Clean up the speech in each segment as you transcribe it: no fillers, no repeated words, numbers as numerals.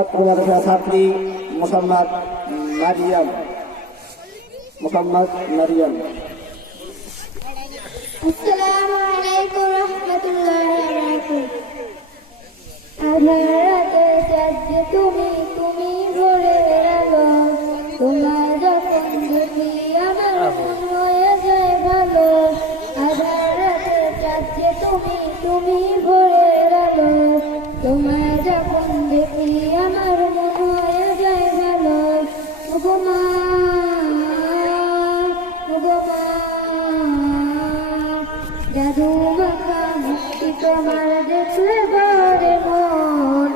অত্র মাদ্রাসা ছাত্রী মোসাম্মদ মারিয়াম। আসসালামু আলাইকুম রহমতুল্লাহি ওয়া বারাকাতুহু। আধারাতে চাঁদ তুমি তুমি ভরে আলো, তোমার যখন দেখি আমার মন হয়ে যায় ভালো। আধারাতে চাঁদ তুমি তুমি ভরে আলো, তোমার যখন দেখি আমার মন হয়ে যায় ভালো। ওগো মা, ওগো মা, জাদু মাখা মিষ্টি তোমার দেখলে বারে মন,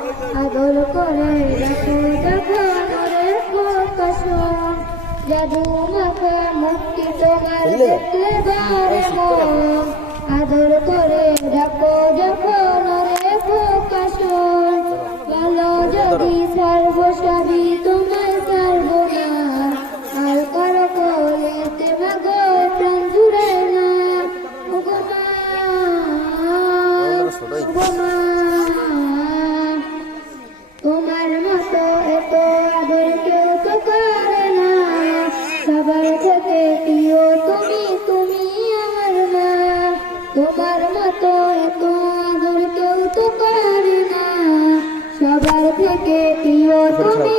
আদর করে রাখো যখন রে প্রকাশন। জাদু মাখা মিষ্টি তোমার দেখলে বারে মন, আদর করে রাখো যখন রে প্রকাশন। ভালো যদি সর্বসবই তোমায় ছাড়বো না, আর কারো কোলেতে মাগো প্রাণ জুড়ায় না। ওগো মা, ওগো মা, তোমার মতো এত আদর কেউ তো করে না, সবার থেকে প্রিয় তুমি তুমি আমার মা। তোমার মতো এত আদর কেউ তো করে না, সবার থেকে প্রিয় তুমি